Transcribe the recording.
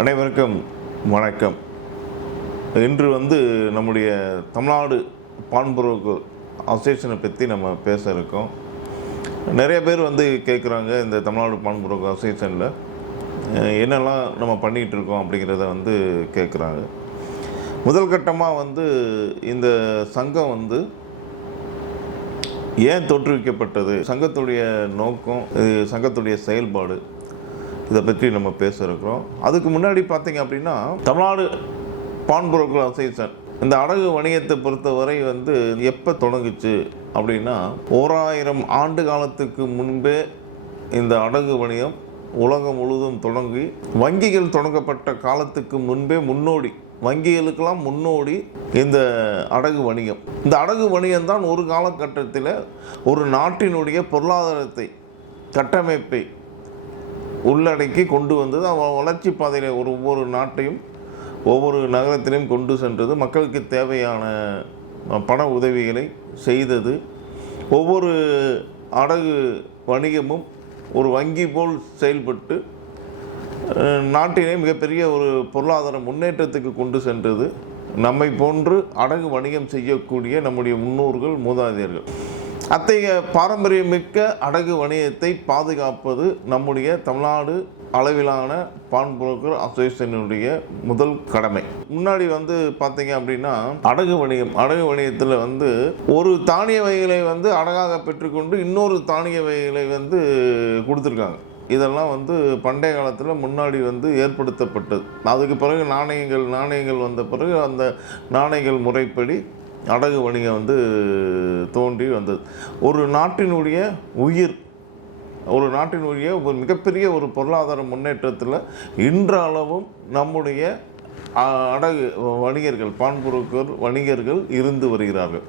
அனைவருக்கும் வணக்கம். இன்று நம்முடைய தமிழ்நாடு பான்புரோக்கர் அசோசியேஷனை பற்றி நம்ம பேச இருக்கோம். நிறைய பேர் கேட்குறாங்க, இந்த தமிழ்நாடு பான்புரோக்கர் அசோசியேஷனில் என்னெல்லாம் நம்ம பண்ணிகிட்ருக்கோம் அப்படிங்கிறத கேட்குறாங்க. முதல் கட்டமாக இந்த சங்கம் ஏன் தோற்றுவிக்கப்பட்டது, சங்கத்துடைய நோக்கம், சங்கத்துடைய செயல்பாடு, இதை பற்றி நம்ம பேச இருக்கிறோம். அதுக்கு முன்னாடி பார்த்தீங்க அப்படின்னா, தமிழ்நாடு பான்புரோக்கர் அசோசியேஷன் இந்த அடகு வணிகத்தை பொறுத்தவரை எப்போ தொடங்குச்சு அப்படின்னா, 1000 ஆண்டு காலத்துக்கு முன்பே இந்த அடகு வணிகம் உலகம் முழுவதும் தொடங்கி, வங்கிகள் தொடங்கப்பட்ட காலத்துக்கு முன்பே வங்கிகளுக்கெல்லாம் முன்னோடி இந்த அடகு வணிகம். இந்த அடகு வணிகம் தான் ஒரு காலகட்டத்தில் ஒரு நாட்டினுடைய பொருளாதாரத்தை, கட்டமைப்பை உள்ளடக்கி கொண்டு வந்தது. வளர்ச்சி பாதையில் ஒவ்வொரு நாட்டையும் ஒவ்வொரு நகரத்திலையும் கொண்டு சென்றது. மக்களுக்கு தேவையான பண உதவிகளை செய்தது. ஒவ்வொரு அடகு வணிகமும் ஒரு வங்கி போல் செயல்பட்டு நாட்டினை மிகப்பெரிய ஒரு பொருளாதார முன்னேற்றத்துக்கு கொண்டு சென்றது. நம்மை போன்று அடகு வணிகம் செய்யக்கூடிய நம்முடைய முன்னோர்கள், மூதாதையர்கள். அத்தகைய பாரம்பரியமிக்க அடகு வணிகத்தை பாதுகாப்பது நம்முடைய தமிழ்நாடு அளவிலான பான்புரோக்கர் அசோசியேஷனுடைய முதல் கடமை. முன்னாடி பார்த்தீங்க அப்படின்னா, அடகு வணிகத்தில் ஒரு தானிய வகைகளை அடகாக பெற்றுக்கொண்டு இன்னொரு தானிய வகைகளை கொடுத்துருக்காங்க. இதெல்லாம் பண்டைய காலத்தில் முன்னாடி ஏற்படுத்தப்பட்டது. அதுக்கு பிறகு நாணயங்கள் வந்த பிறகு அந்த நாணயங்கள் முறைப்படி அடகு வணிகம் தோன்றி வந்தது. ஒரு நாட்டினுடைய ஒரு மிகப்பெரிய ஒரு பொருளாதார முன்னேற்றத்தில் இன்றளவும் நம்முடைய அடகு வணிகர்கள், பான்புரோக்கர் வணிகர்கள் இருந்து வருகிறார்கள்.